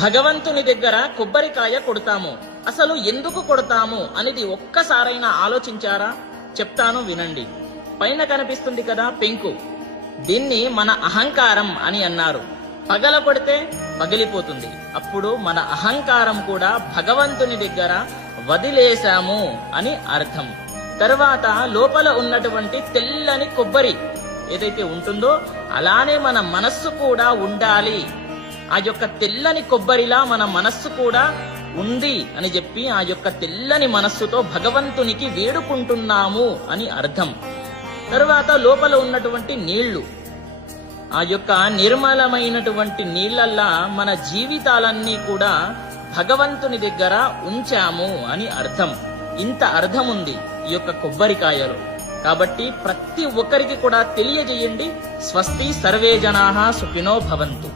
భగవంతుని దగ్గర కొబ్బరికాయ కొడతాము. అసలు ఎందుకు కొడతాము అనేది ఒక్కసారైనా ఆలోచించారా? చెప్తాను వినండి. పైన కనిపిస్తుంది కదా పెంకు, దీన్ని మన అహంకారం అని అన్నారు. పగల కొడితే పగిలిపోతుంది. అప్పుడు మన అహంకారం కూడా భగవంతుని దగ్గర వదిలేశాము అని అర్థం. తర్వాత లోపల ఉన్నటువంటి తెల్లని కొబ్బరి ఏదైతే ఉంటుందో అలానే మన మనస్సు కూడా ఉండాలి. ఆ యొక్క తెల్లని కొబ్బరిలా మన మనస్సు కూడా ఉంది అని చెప్పి ఆ యొక్క తెల్లని మనస్సుతో భగవంతునికి వేడుకుంటున్నాము అని అర్థం. తరువాత లోపల ఉన్నటువంటి నీళ్లు, ఆ యొక్క నిర్మలమైనటువంటి నీళ్లల్లా మన జీవితాలన్నీ కూడా భగవంతుని దగ్గర ఉంచాము అని అర్థం. ఇంత అర్థం ఉంది ఈ యొక్క కొబ్బరికాయలో. కాబట్టి ప్రతి ఒక్కరికి కూడా తెలియజేయండి. స్వస్తి సర్వే జనాః సుఖినో భవంతు.